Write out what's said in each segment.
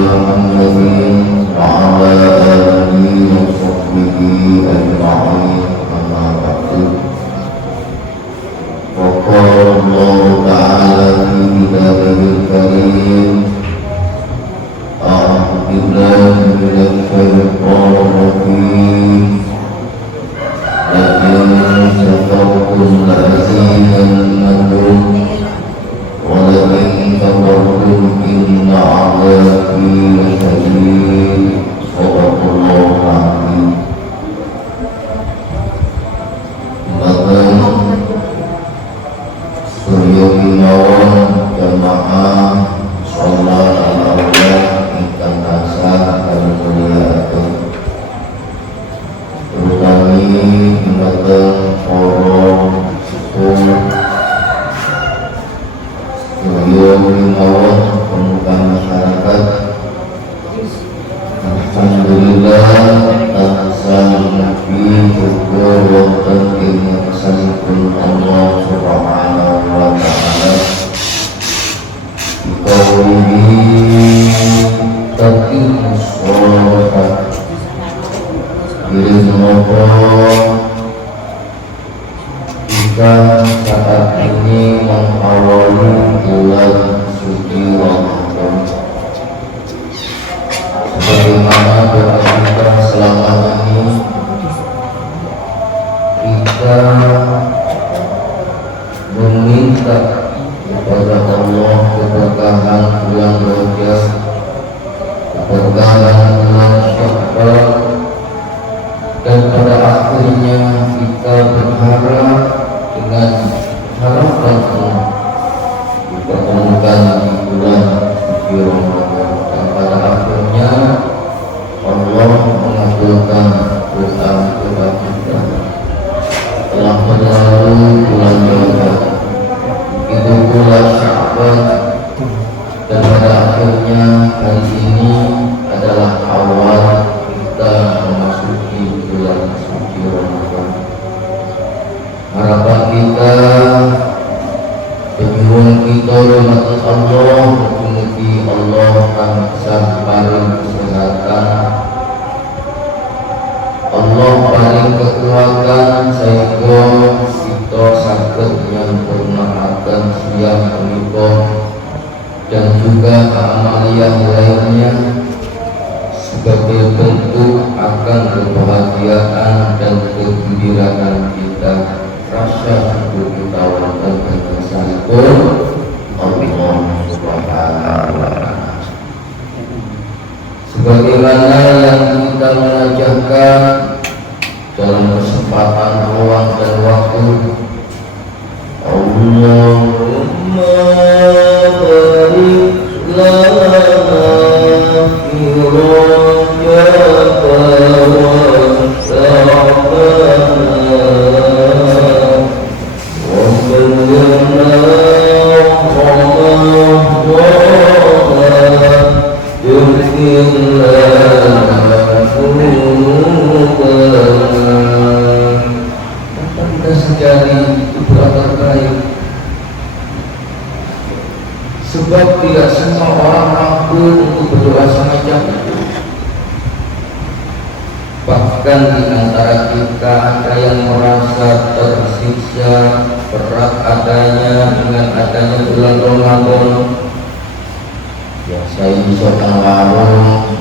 محمد وعلى آله وصحبه أجمعين أما بعد وقال الله تعالى في كتابه الكريم أعوذ بالله من الشيطان الرجيم لئن شكرتم لأزيدنكم ولئن كفرتم إن عذابي لشديد صدق الله العظيم. Suyuhinawan jamaah sholat al-awwal ingkang tansah kami mulyakaken, terutami dumateng para sepuh suyuhinawan pemuka masyarakat. Alhamdulillah tansah menawi juga wonten ing ngersanipun Allah Subhanahu wa ta'ala biqaulihi taqimus shalah biriznopo jika saat ini mengawali bulan suci Ramadan, sebagaimana doa kita selama ini kita meminta kepada Allah keberkahan bulan Rajab, keberkahan bulan Syawal, dan pada akhirnya kita berharap dengan harapan dipertemukan di bulan suci Ramadan, dan pada akhirnya Allah mengabulkan doa-doa kita. Telah berlalu bulan Rajab, itu bulan Syawal, dan pada akhirnya hari ini adalah awal kita memasuki bulan suci Ramadan. Harapan kita, penyuwun kita rahmat Allah, mugi Allah tansah paring kesehatan, Allah paling kekuatan sehingga kita saged nyempurnaaken siang menika dan juga amalia lainnya sebagai bentuk akan kebahagiaan dan kegembiraan kita, rasa syukur kita wonten ing ngarsanipun Allah Subhanahu wa ta'ala. Sebagaimana yang kita mengajarkan dalam kesempatan ruang dan waktu, Allahumma barik lana fi Rajab wa Sya'ban wa baligna Apa kita sadari itu berapa baik, sebab tidak semua orang mampu untuk berdoa semacam itu. Bahkan di antara kita ada yang merasa tersiksa berat adanya dengan adanya bulan Ramadan. Ya, saya sultan warung,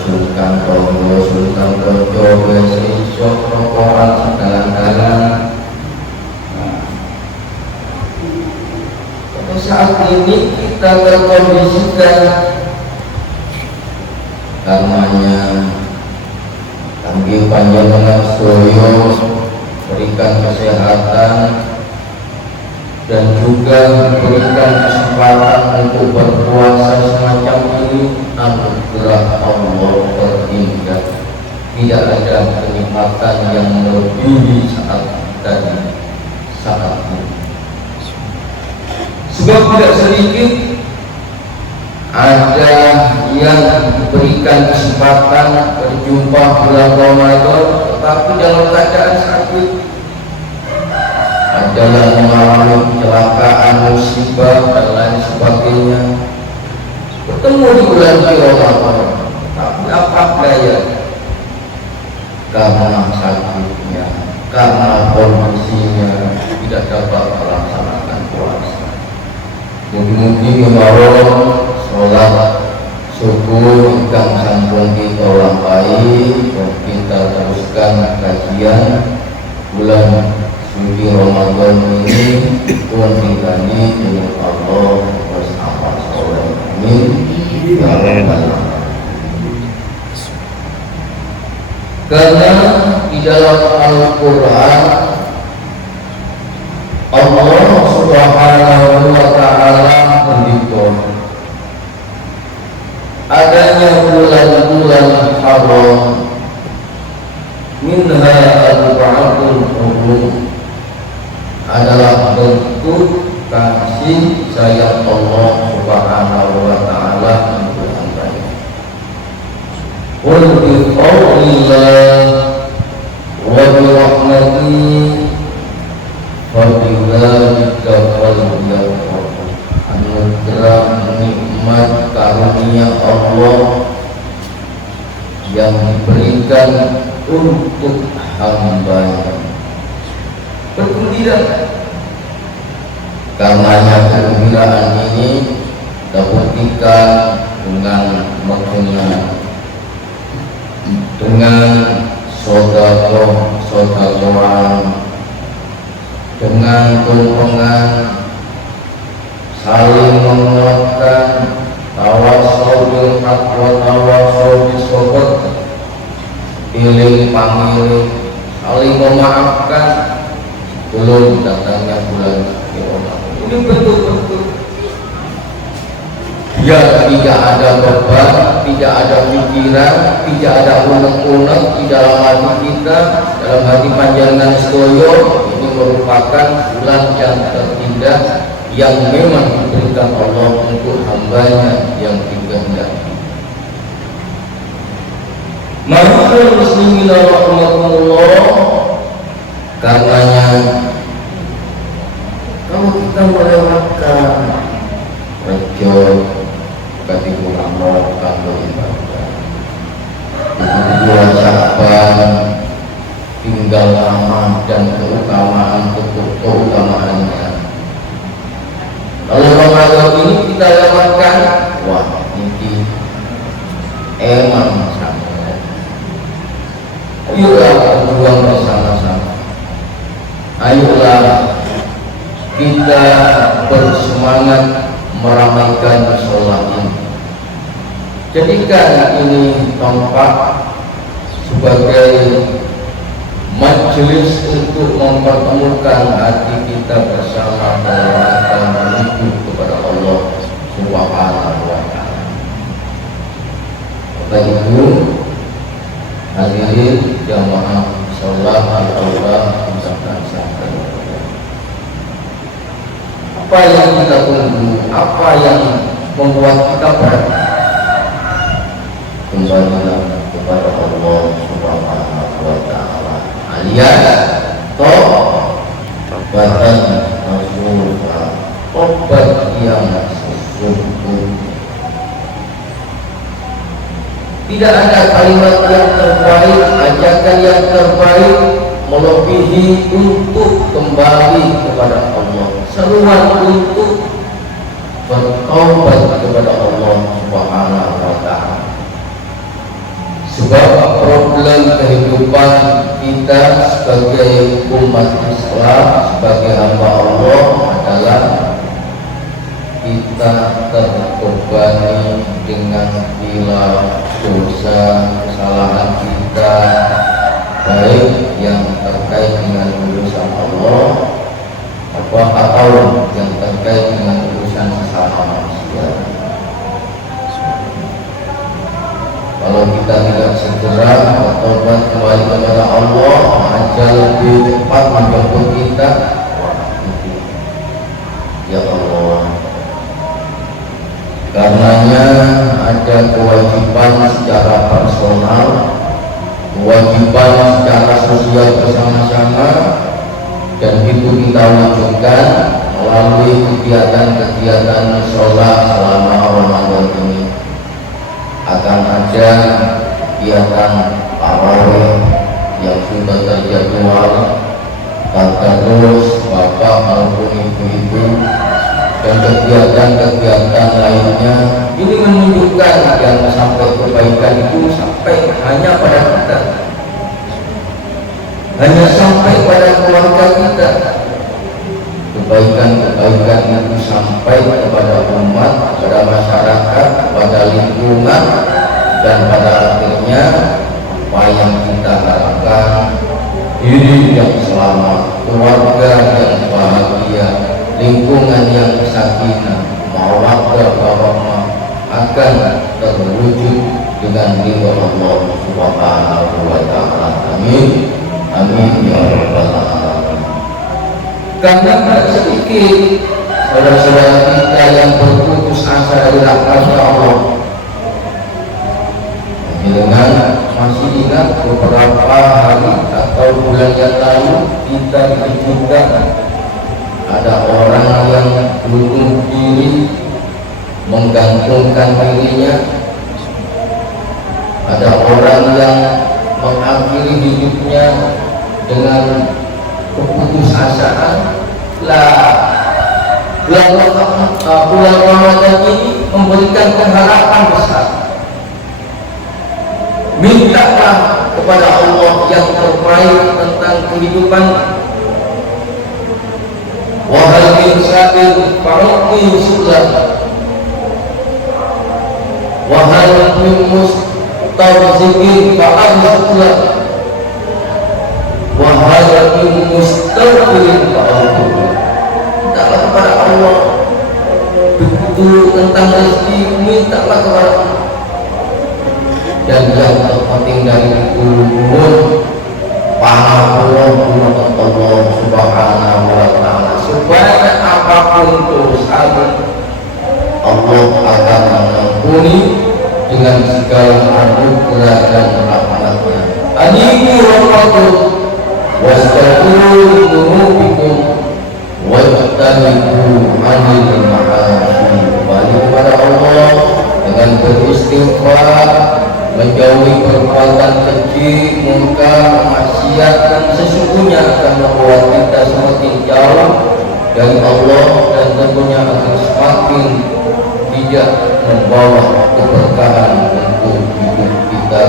sultan tonggo, sultan koco, biasa isok, rokokan, segala-galanya. Pada saat ini kita terkondisikan karenanya kami panjenengan sedaya berikan kesehatan dan juga memberikan kesempatan untuk berpuasa semacam ini. Anugerah Allah terindah, tidak ada kenikmatan yang melebihi saat tadi saat ini. Sebab tidak sedikit ada yang diberikan kesempatan berjumpa bulan Ramadan tetapi dalam keadaan sakit, ada yang mengalami kecelakaan, musibah dan lain sebagainya. Bertemu ketemu di bulan Ramadan, tapi apa daya, karena sakitnya, karena kondisinya tidak dapat melaksanakan puasa. Mugi-mugi kemarin sholat subuh ingkang sampun kita lampahi, kita teruskan kajian bulan suci Ramadan ini pun dikani dengan Allah bersama soleh. Amin ya rabbal alamin. Karena di dalam Al-Quran Allah Subhanahu wa ta'ala mendikte adanya bulan-bulan haram, minha arba'atun hurum, adalah bentuk kasih sayang Allah Subhanahu wa ta'ala untuk hambanya. Qul bi fadlillah wa bi rahmatihi wa bi dzalika falyafrahu. Anugerah nikmat karunia Allah yang diberikan untuk hambanya, bergembira. Karenanya kegembiraan ini dibuktikan dengan sodakohan, dengan tumpengan, saling menguatkan, tawasau bil haq wa tawasau bis sabr, iling pangiling, saling memaafkan belum datangnya bulan Ramadan. Ini betul-betul biar tidak ada beban, tidak ada pikiran, tidak ada unek-unek di dalam hati kita, dalam hati panjangan sedoyo. Ini merupakan bulan yang terindah yang memang diberikan Allah untuk hambanya yang dikehendaki. Ma'asyiral muslimin rahimakumullah, karenanya kalau kita melewatkan rejo kati kurang kalau ibadah bulan Sya'ban, tinggal lama dan keutamaannya. Kalau Ramadan ini kita lewatkan, wah ini emang sangat. Ayolah berjuang bersama-sama. Ayolah kita bersemangat meramaikan sholat ini. Jadikan ini tempat sebagai majelis untuk mempertemukan hati kita bersama dalam rangka menuju kepada Allah Subhanahu wa ta'ala. Bapak Ibu hadirin jamaah sholat Allah ucapkan sampai. Apa yang kita tunggu? Apa yang membuat kita berat? Kembalilah kepada Allah Subhanahu wa ta'ala, alias tobatan nasuha, tobat yang sesungguhnya. Tidak ada kalimat yang terbaik, ajakan yang terbaik melebihi untuk kembali kepada Allah, seruan untuk bertaubat kepada Allah Subhanahu wa ta'ala. Sebab problem kehidupan kita sebagai umat Islam, sebagai hamba Allah adalah kita terbebani dengan bila dosa kesalahan kita, baik yang terkait dengan urusan Allah atau yang terkait dengan urusan sesama manusia. Kalau kita tidak segera bertobat kembali kepada Allah, ajal lebih cepat menjemput kita. Ya Allah, karenanya ada kewajiban secara personal, kewajiban secara sosial bersama-sama, dan itu kita wujudkan melalui kegiatan-kegiatan sholat selama Ramadan ini. ada kegiatan tarawih yang sudah terjadwal, terus bapak maupun ibu-ibu dan kegiatan-kegiatan lainnya. Ini menunjukkan yang sampai kebaikan itu sampai hanya pada kita, hanya sampai pada keluarga kita. Kebaikan-kebaikan itu sampai kepada umat, kepada masyarakat, kepada lingkungan, dan pada akhirnya apa yang kita harapkan, hidup yang selamat, keluarga yang bahagia, lingkungan yang sakinah, mawaddah warahmah akan terwujud dengan ridha Allah Subhanahu wa taala. Amin. Amin ya rabbal alamin. Karena tidak sedikit saudara-saudara kita yang berputus asa dari rahmat Allah. Dengan masih ingat beberapa hari atau bulan yang lalu kita dikejutkan ada orang yang bunuh diri, menggantungkan dirinya, ada orang yang mengakhiri hidupnya dengan keputusasaan. Bulan Ramadan ini memberikan pengharapan besar. Mintalah kepada Allah yang terbaik tentang kehidupan. Wahai min syakir fa'uqi sulah, wahai min mustawzikin fa'arzuqlah, wahai min mustaghfirin fa'uqlah. Mintalah kepada Allah. Begitu tentang rezeki, mintalah kepada Allah. Dan yang terpenting dari itu pahala Allah Subhanahu wa taala. Sebanyak apapun dosamu, Allah akan mengampuni dengan segala anugerah dan rahmatnya. Anibu rabbakum wastaghfiru dzunubikum wajtanibu 'anil ma'asi. Kembali kepada Allah dengan beristighfar, menjauhi perbuatan keji, munkar, maksiat, dan sesungguhnya akan membuat kita semakin jauh dari Allah dan tentunya akan semakin tidak membawa keberkahan untuk hidup kita,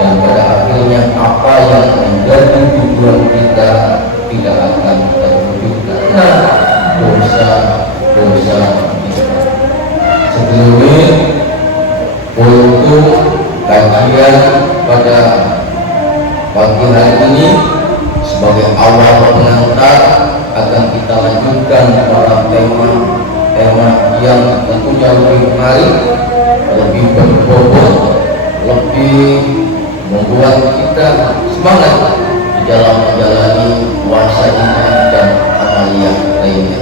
dan pada akhirnya apa yang menjadi tujuan kita tidak akan terwujud karena dosa-dosa kita. Sebelumnya untuk kajian pada pagi hari ini sebagai awal pengantar akan kita lanjutkan pada tema yang tentunya lebih menarik, lebih berbobot, lebih membuat kita semangat di dalam menjalani puasa ini dan amaliyah lainnya.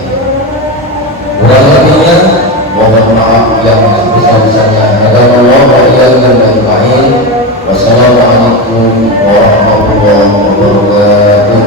Kurang lebihnya mohon maaf yang sebesar-besarnya. Wassalamualaikum warahmatullahi wabarakatuh.